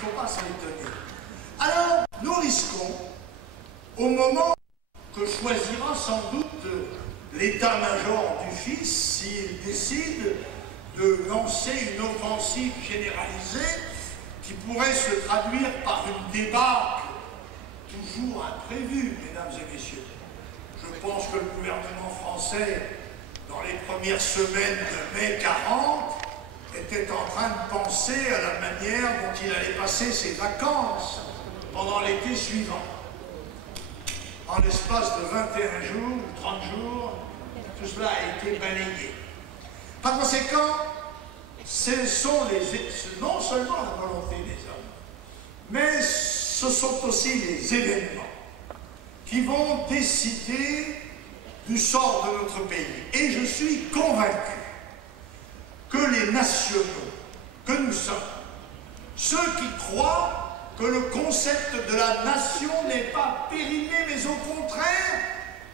ne faut pas s'en étonner. Alors, nous risquons, au moment que choisira sans doute l'état-major du fils, s'il décide de lancer une offensive généralisée qui pourrait se traduire par une débâcle toujours imprévue, mesdames et messieurs. Je pense que le gouvernement français, dans les premières semaines de mai 40, était en train de penser à la manière dont il allait passer ses vacances pendant l'été suivant. En l'espace de 21 jours ou 30 jours, tout cela a été balayé. Par conséquent, ce sont non seulement la volonté des hommes, mais ce sont aussi les événements qui vont décider du sort de notre pays. Et je suis convaincu que les nationaux que nous sommes, ceux qui croient que le concept de la nation n'est pas périmé, mais au contraire,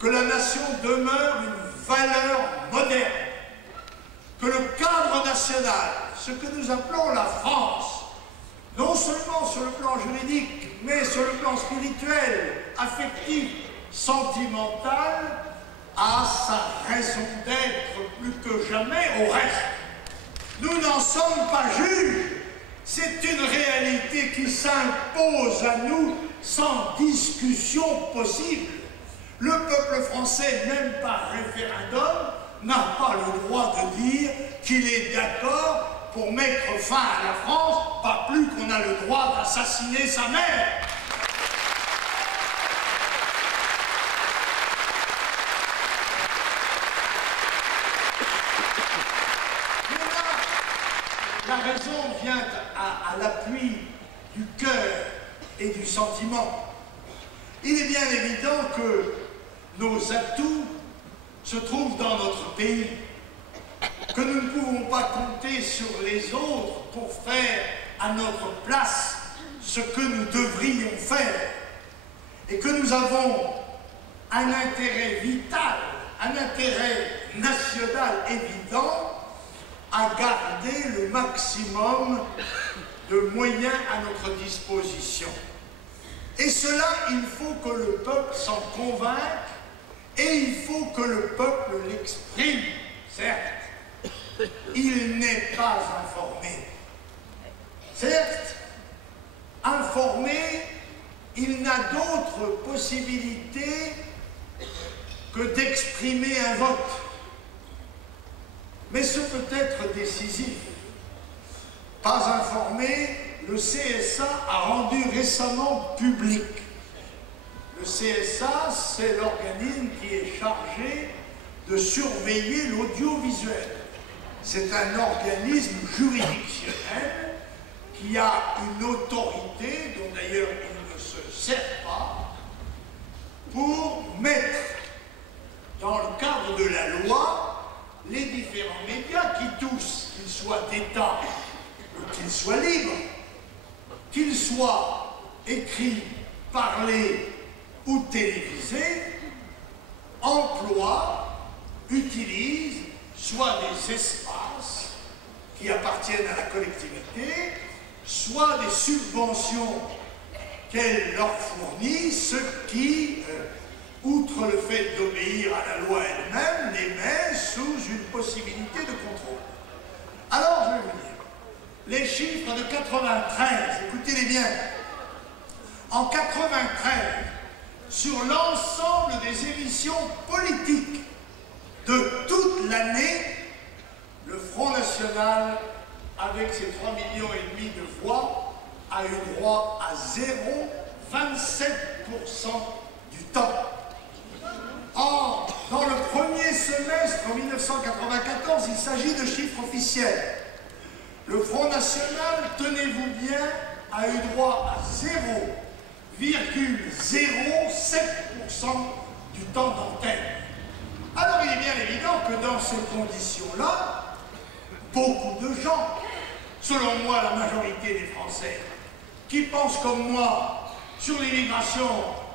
que la nation demeure une valeur moderne, que le cadre national, ce que nous appelons la France, non seulement sur le plan juridique, mais sur le plan spirituel, affectif, sentimental, a sa raison d'être plus que jamais au reste. Nous n'en sommes pas juges. C'est une réalité qui s'impose à nous sans discussion possible. Le peuple français, même par référendum, n'a pas le droit de dire qu'il est d'accord pour mettre fin à la France, pas plus qu'on a le droit d'assassiner sa mère. La raison vient à l'appui du cœur et du sentiment. Il est bien évident que nos atouts se trouvent dans notre pays, que nous ne pouvons pas compter sur les autres pour faire à notre place ce que nous devrions faire, et que nous avons un intérêt vital, un intérêt national évident à garder le maximum de moyens à notre disposition. Et cela, il faut que le peuple s'en convainque et il faut que le peuple l'exprime. Certes, il n'est pas informé. Certes, informé, il n'a d'autre possibilité que d'exprimer un vote. Mais ce peut être décisif. Pas informé, le CSA a rendu récemment public. Le CSA, c'est l'organisme qui est chargé de surveiller l'audiovisuel. C'est un organisme juridictionnel qui a une autorité, dont d'ailleurs il ne se sert pas, pour mettre dans le cadre de la loi les différents médias qui tous, qu'ils soient d'État ou qu'ils soient libres, qu'ils soient écrits, parlés ou télévisés, emploient, utilisent soit des espaces qui appartiennent à la collectivité, soit des subventions qu'elle leur fournit, ce qui, outre le fait d'obéir à la loi elle-même, les met sous une possibilité de contrôle. Alors, je vais vous dire, les chiffres de 93, écoutez-les bien, en 93, sur l'ensemble des émissions politiques de toute l'année, le Front National, avec ses 3,5 millions de voix, a eu droit à 0,27% du temps. Or, dans le premier semestre 1994, il s'agit de chiffres officiels. Le Front National, tenez-vous bien, a eu droit à 0,07% du temps d'antenne. Alors il est bien évident que dans ces conditions-là, beaucoup de gens, selon moi la majorité des Français, qui pensent comme moi sur l'immigration,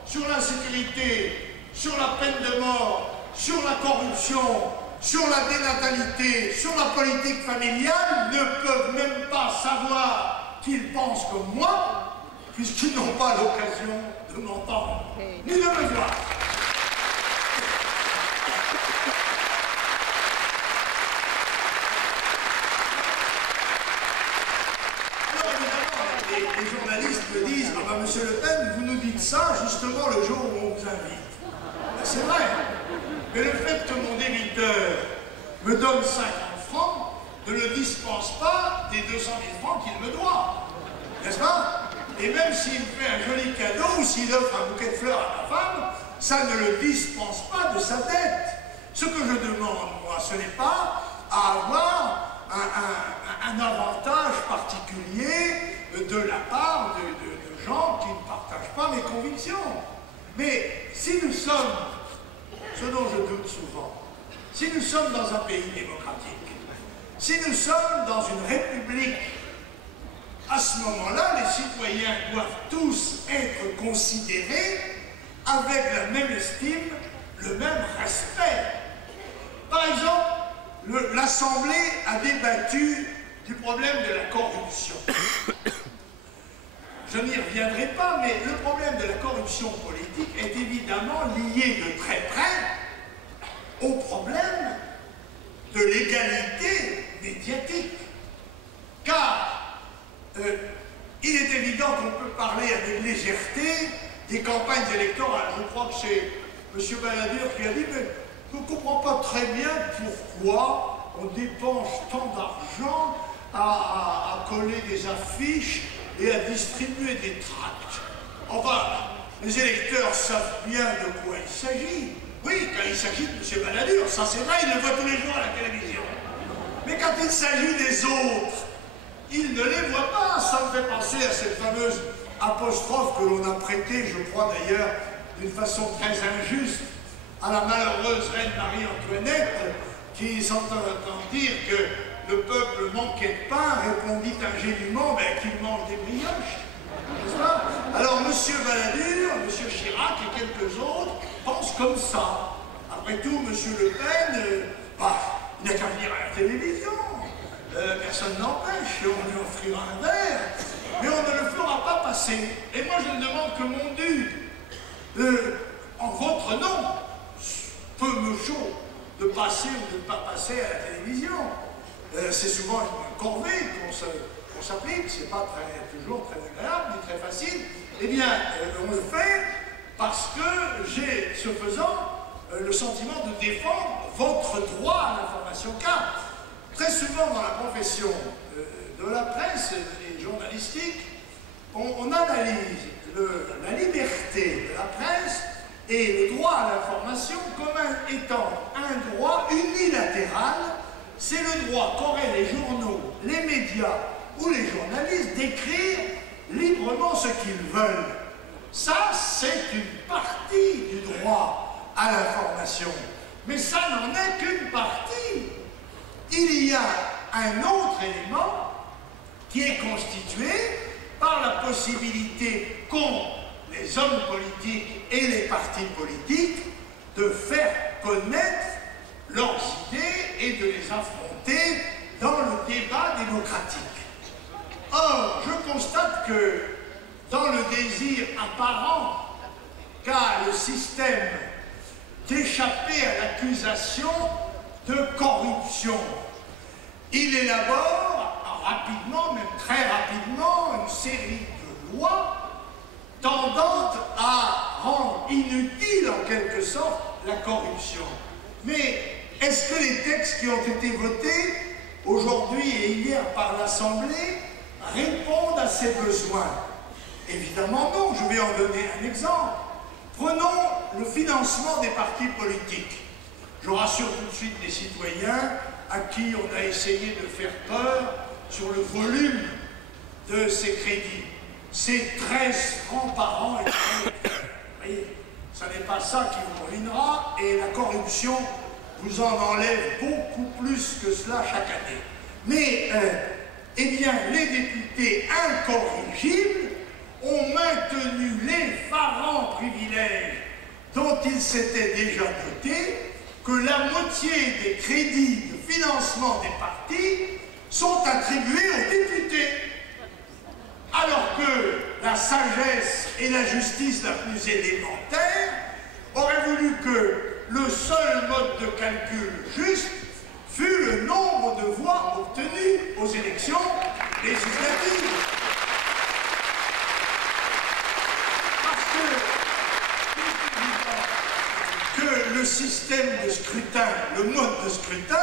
sur l'insécurité, sur la peine de mort, sur la corruption, sur la dénatalité, sur la politique familiale, ne peuvent même pas savoir qu'ils pensent comme moi, puisqu'ils n'ont pas l'occasion de m'entendre, ni de me voir. Alors évidemment, les journalistes me disent, ah ben monsieur Le Pen, vous nous dites ça justement le jour où on vous invite. Ben, c'est vrai, mais le fait que mon débiteur me donne 50 francs ne le dispense pas des 200 000 francs qu'il me doit, n'est-ce pas? Et même s'il me fait un joli cadeau ou s'il offre un bouquet de fleurs à ma femme, ça ne le dispense pas de sa dette. Ce que je demande, moi, ce n'est pas à avoir un avantage particulier de la part de gens qui ne partagent pas mes convictions. Mais si nous sommes, ce dont je doute souvent, si nous sommes dans un pays démocratique, si nous sommes dans une république, à ce moment-là, les citoyens doivent tous être considérés avec la même estime, le même respect. Par exemple, l'Assemblée a débattu du problème de la corruption. Je n'y reviendrai pas, mais le problème de la corruption politique est évidemment lié de très près au problème de l'égalité médiatique. Car il est évident qu'on peut parler avec légèreté des campagnes électorales. Je crois que c'est M. Balladur qui a dit, mais je ne comprends pas très bien pourquoi on dépense tant d'argent à coller des affiches et à distribuer des tracts. Enfin, les électeurs savent bien de quoi il s'agit. Oui, quand il s'agit de M. Balladur, ça c'est vrai, il le voit tous les jours à la télévision. Mais quand il s'agit des autres, il ne les voit pas. Ça me fait penser à cette fameuse apostrophe que l'on a prêtée, je crois d'ailleurs, d'une façon très injuste, à la malheureuse reine Marie-Antoinette, qui s'entend dire que le peuple manquait de pain, répondit ingénument qu'il mange des brioches. N'est-ce pas? Alors M. Balladur, M. Chirac et quelques autres pensent comme ça. Après tout, M. Le Pen, il n'a qu'à venir à la télévision. Personne n'empêche, on lui offrira un verre, mais on ne le fera pas passer. Et moi je ne demande que mon dû. En votre nom, peu me chaud de passer ou de ne pas passer à la télévision. C'est souvent une corvée qu'on s'applique, c'est pas toujours très agréable ni très facile. Eh bien, on le fait parce que j'ai, ce faisant, le sentiment de défendre votre droit à l'information. Car très souvent dans la profession de la presse et journalistique, on analyse la liberté de la presse et le droit à l'information comme étant un droit unilatéral. C'est le droit qu'auraient les journaux, les médias ou les journalistes d'écrire librement ce qu'ils veulent. Ça, c'est une partie du droit à l'information. Mais ça n'en est qu'une partie. Il y a un autre élément qui est constitué par la possibilité qu'ont les hommes politiques et les partis politiques de faire connaître leurs idées et de les affronter dans le débat démocratique. Or, je constate que dans le désir apparent qu'a le système d'échapper à l'accusation de corruption, il élabore rapidement, même très rapidement, une série de lois tendant à rendre inutile en quelque sorte la corruption. Mais est-ce que les textes qui ont été votés aujourd'hui et hier par l'Assemblée répondent à ces besoins? Évidemment non, je vais en donner un exemple. Prenons le financement des partis politiques. Je rassure tout de suite les citoyens à qui on a essayé de faire peur sur le volume de ces crédits. C'est 13 francs par an. Vous voyez, ça n'est pas ça qui vous ruinera et la corruption vous en enlève beaucoup plus que cela chaque année. Mais, eh bien, les députés incorrigibles ont maintenu l'effarant privilège dont ils s'étaient déjà dotés, que la moitié des crédits de financement des partis sont attribués aux députés. sagesse et la justice la plus élémentaire, aurait voulu que le seul mode de calcul juste fut le nombre de voix obtenues aux élections législatives. Que le système de scrutin, le mode de scrutin,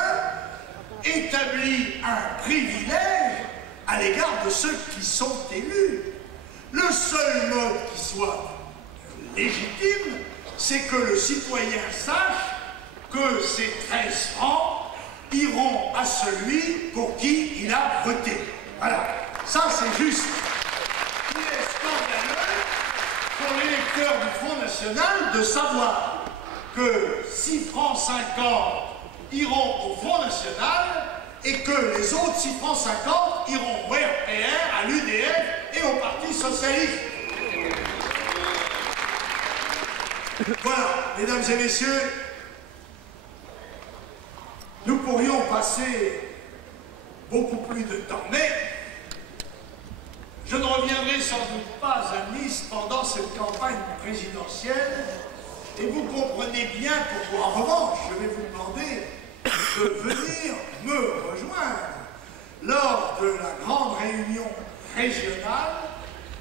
établit un privilège à l'égard de ceux qui sont élus. Le seul mode qui soit légitime, c'est que le citoyen sache que ces 13 francs iront à celui pour qui il a voté. Voilà, ça c'est juste. Il est scandaleux pour l'électeur du Front National de savoir que 6 francs 50 iront au Front National et que les autres 6 francs 50 iront au RPR, à l'UDF et au Parti Socialiste. Voilà, mesdames et messieurs, nous pourrions passer beaucoup plus de temps, mais je ne reviendrai sans doute pas à Nice pendant cette campagne présidentielle. Et vous comprenez bien pourquoi, en revanche, je vais vous demander de venir me rejoindre lors de la grande réunion régionale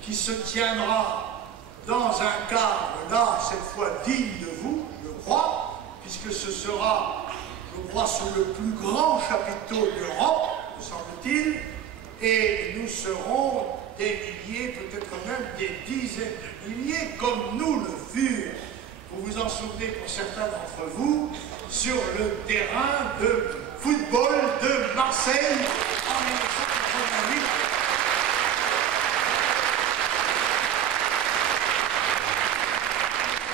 qui se tiendra dans un cadre, là, cette fois digne de vous, je crois, puisque ce sera, je crois, sous le plus grand chapiteau d'Europe, me semble-t-il, et nous serons des milliers, peut-être même des dizaines de milliers, comme nous le fûmes. Vous vous en souvenez pour certains d'entre vous, sur le terrain de football de Marseille en 1988.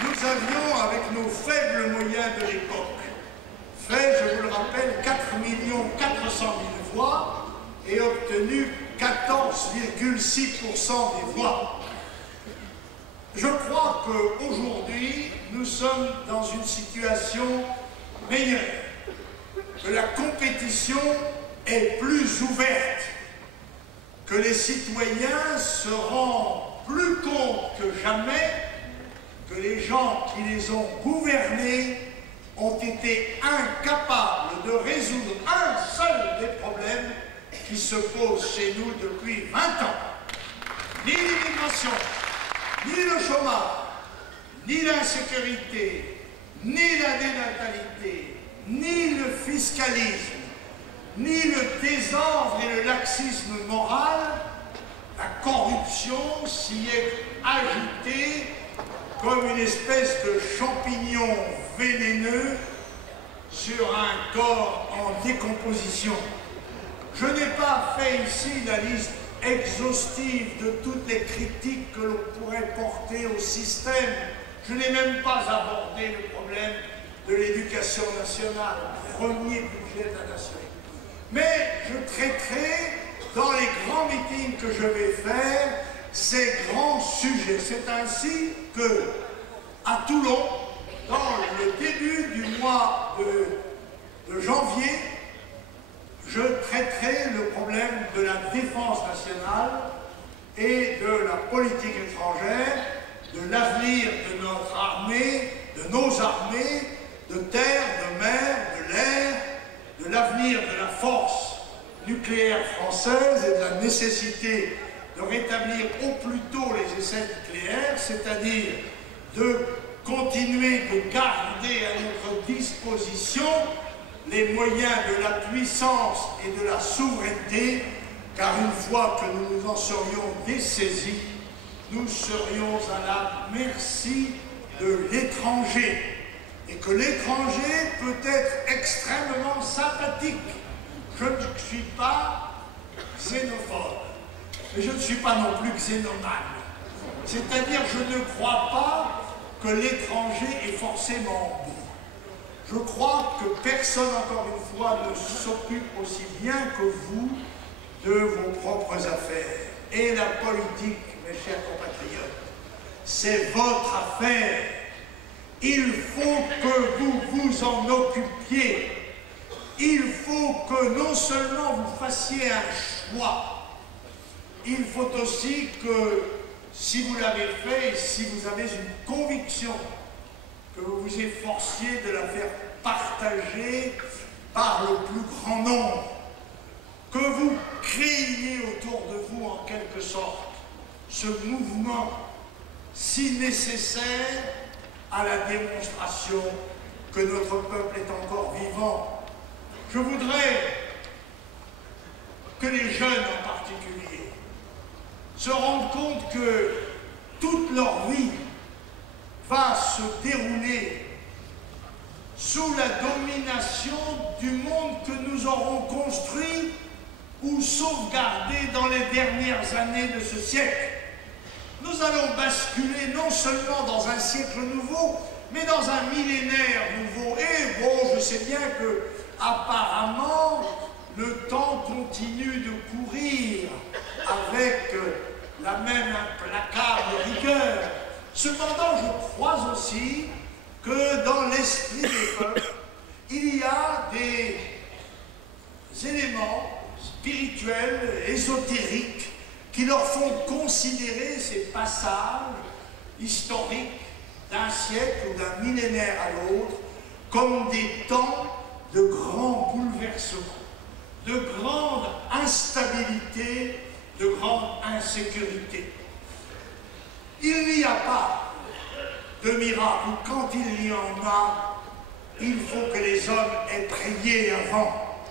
Nous avions, avec nos faibles moyens de l'époque, fait, je vous le rappelle, 4 400 000 voix et obtenu 14,6% des voix. Je crois qu'aujourd'hui, nous sommes dans une situation meilleure, que la compétition est plus ouverte, que les citoyens se rendent plus compte que jamais que les gens qui les ont gouvernés ont été incapables de résoudre un seul des problèmes qui se posent chez nous depuis 20 ans. Ni l'immigration, ni le chômage, ni l'insécurité, ni la dénatalité, ni le fiscalisme, ni le désordre et le laxisme moral, la corruption s'y est agitée comme une espèce de champignon vénéneux sur un corps en décomposition. Je n'ai pas fait ici la liste exhaustive de toutes les critiques que l'on pourrait porter au système. Je n'ai même pas abordé le problème de l'éducation nationale, premier budget de la nation. Mais je traiterai dans les grands meetings que je vais faire ces grands sujets. C'est ainsi que, à Toulon, dans le début du mois de janvier, je traiterai le problème de la défense nationale et de la politique étrangère, de l'avenir de notre armée, de nos armées, de terre, de mer, de l'air, de l'avenir de la force nucléaire française et de la nécessité de rétablir au plus tôt les essais nucléaires, c'est-à-dire de continuer de garder à notre disposition les moyens de la puissance et de la souveraineté, car une fois que nous nous en serions dessaisis, nous serions à la merci de l'étranger. Et que l'étranger peut être extrêmement sympathique. Je ne suis pas xénophobe, mais je ne suis pas non plus xénomane. C'est-à-dire, je ne crois pas que l'étranger est forcément bon. Je crois que personne, encore une fois, ne s'occupe aussi bien que vous de vos propres affaires. Et la politique, mes chers compatriotes, c'est votre affaire. Il faut que vous vous en occupiez. Il faut que non seulement vous fassiez un choix, il faut aussi que si vous l'avez fait et si vous avez une conviction, que vous vous efforciez de la faire partager par le plus grand nombre, que vous créiez autour de vous en quelque sorte ce mouvement si nécessaire à la démonstration que notre peuple est encore vivant. Je voudrais que les jeunes en particulier se rendent compte que toute leur vie va se dérouler sous la domination du monde que nous aurons construit ou sauvegardé dans les dernières années de ce siècle. Nous allons basculer non seulement dans un siècle nouveau, mais dans un millénaire nouveau. Et bon, je sais bien que, apparemment, le temps continue de courir avec la même implacable rigueur. Cependant, je crois aussi que dans l'esprit des peuples, il y a des éléments spirituels, ésotériques, qui leur font considérer ces passages historiques d'un siècle ou d'un millénaire à l'autre comme des temps de grands bouleversements, de grande instabilité, de grande insécurité. Il n'y a pas de miracle, ou quand il y en a, il faut que les hommes aient prié avant.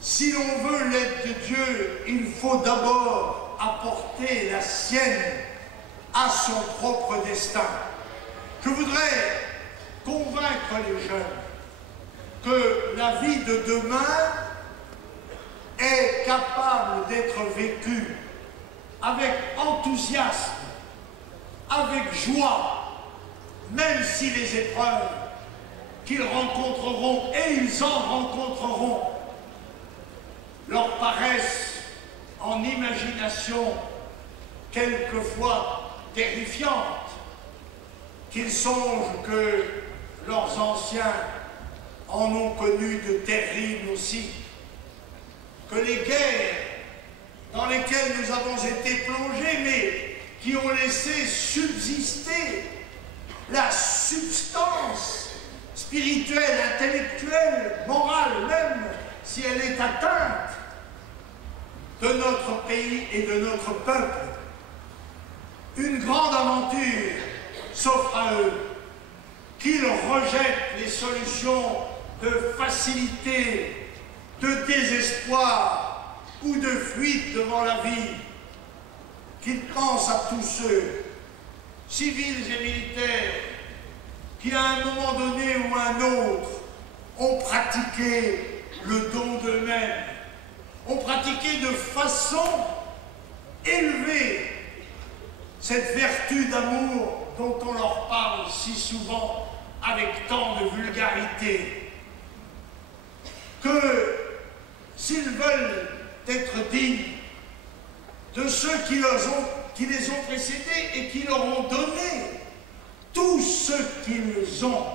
Si l'on veut l'aide de Dieu, il faut d'abord apporter la sienne à son propre destin. Je voudrais convaincre les jeunes que la vie de demain est capable d'être vécue avec enthousiasme, avec joie, même si les épreuves qu'ils rencontreront, et ils en rencontreront, leur paraissent en imagination quelquefois terrifiantes, qu'ils songent que leurs anciens en ont connu de terribles aussi, que les guerres dans lesquelles nous avons été plongés, mais qui ont laissé subsister la substance spirituelle, intellectuelle, morale, même si elle est atteinte, de notre pays et de notre peuple. Une grande aventure s'offre à eux, qu'ils rejettent les solutions de facilité, de désespoir ou de fuite devant la vie, qu'ils pensent à tous ceux, civils et militaires, qui à un moment donné ou un autre ont pratiqué le don d'eux-mêmes, ont pratiqué de façon élevée cette vertu d'amour dont on leur parle si souvent avec tant de vulgarité, que s'ils veulent être dignes de ceux qui les ont précédés et qui leur ont donné tout ce qu'ils ont,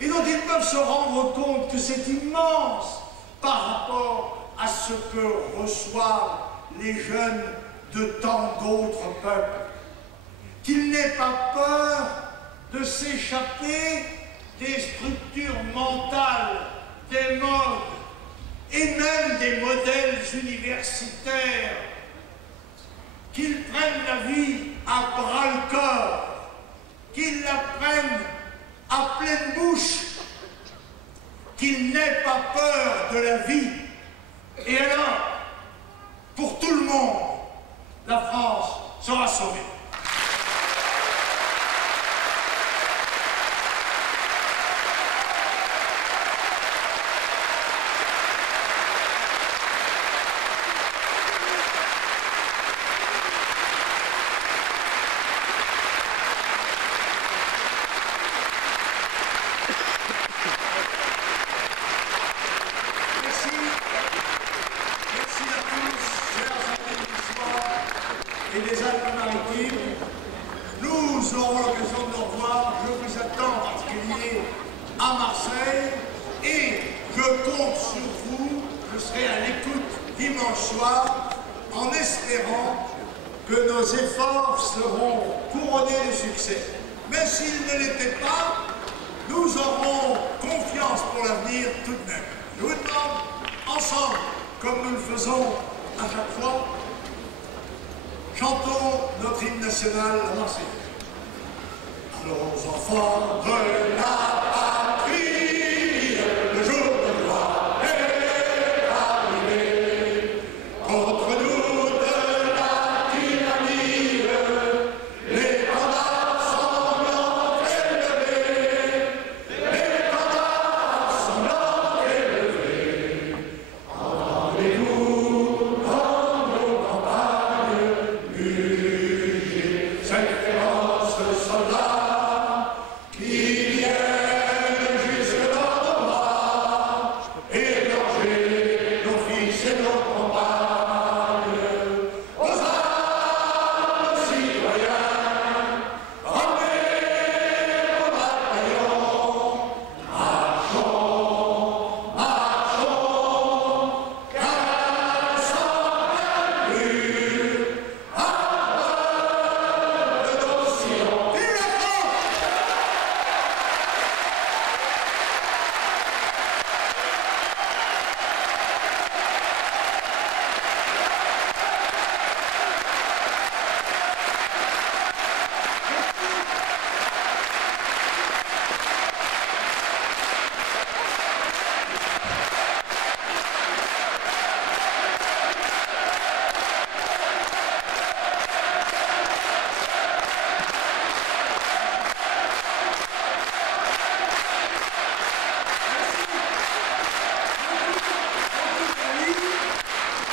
et dont ils peuvent se rendre compte que c'est immense par rapport à ce que reçoivent les jeunes de tant d'autres peuples, qu'ils n'aient pas peur de s'échapper des structures mentales, des modes et même des modèles universitaires, qu'ils prennent la vie à bras-le-corps, qu'ils la prennent à pleine bouche, qu'ils n'aient pas peur de la vie. Et alors, pour tout le monde, la France sera sauvée. Et des Alpes-Maritimes, nous aurons l'occasion de nous revoir. Je vous attends en particulier à Marseille et je compte sur vous. Je serai à l'écoute dimanche soir en espérant que que nos efforts seront couronnés de succès. Mais s'ils ne l'étaient pas, nous aurons confiance pour l'avenir tout de même. Je vous demande, ensemble, comme nous le faisons à chaque fois, chantons notre hymne national, la Marseillaise. Allons enfants de la patrie, le jour de gloire est arrivé. Contre nous de la tyrannie, l'étendard sanglant élevé, l'étendard sanglant élevé. Entendez-vous dans nos campagnes muger cette féroce soldat qui viennent jusque dans nos bras, égorger nos fils et nos compagnes. Aux armes, citoyens, armés au bataillon, marchons, marchons, car sans brûle, à de nos sillons. Vive la France!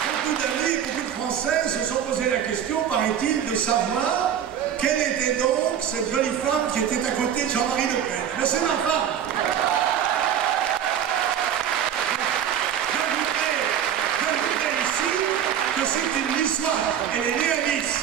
Beaucoup d'amis, beaucoup de Français se sont posé la question, paraît-il, de savoir quelle était donc cette jolie femme qui était à côté de Jean-Marie Le Pen. Mais c'est ma femme. Je voudrais ici que c'est une histoire. Elle est née à Nice.